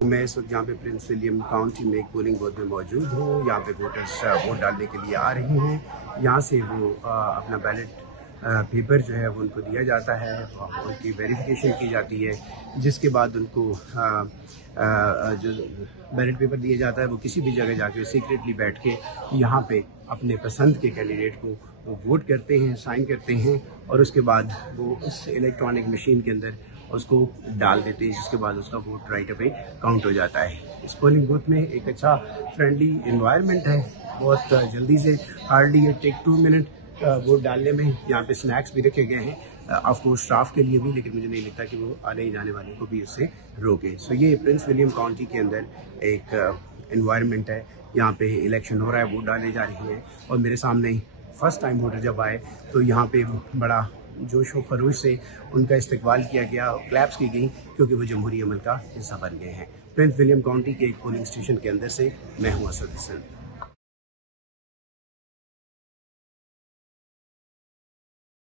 मैं इस वक्त यहाँ पे प्रिंस विलियम काउंटी में एक पोलिंग बूथ में मौजूद हूँ। यहाँ पे वोटर्स वोट डालने के लिए आ रहे हैं। यहाँ से वो अपना बैलेट पेपर जो है वो उनको दिया जाता है, उनकी वेरिफिकेशन की जाती है, जिसके बाद उनको जो बैलेट पेपर दिया जाता है वो किसी भी जगह जाके सीक्रेटली बैठ के यहाँ पे अपने पसंद के कैंडिडेट को वोट करते हैं, साइन करते हैं और उसके बाद वो उस इलेक्ट्रॉनिक मशीन के अंदर उसको डाल देते हैं, जिसके बाद उसका वोट राइट अवे काउंट हो जाता है। इस पोलिंग बूथ में एक अच्छा फ्रेंडली इन्वायरमेंट है। बहुत जल्दी से hardly it take 2 minute vote डालने में। यहाँ पे स्नैक्स भी रखे गए हैं ऑफकोर्स स्टाफ के लिए भी, लेकिन मुझे नहीं लगता कि वो आने जाने वाले को भी इससे रोके। सो ये प्रिंस विलियम काउंटी के अंदर एक इन्वायरमेंट है। यहाँ पे इलेक्शन हो रहा है, वोट डाले जा रही हैं और मेरे सामने फर्स्ट टाइम वोटर जब आए तो यहाँ पे बड़ा जोश व खरोश से उनका इस्तकबाल किया गया, क्लैप्स की गई, क्योंकि वो जमहूरी अमल का हिस्सा बन गए हैं। प्रिंस विलियम काउंटी के एक पोलिंग स्टेशन के अंदर से मैं हूँ असद हसन।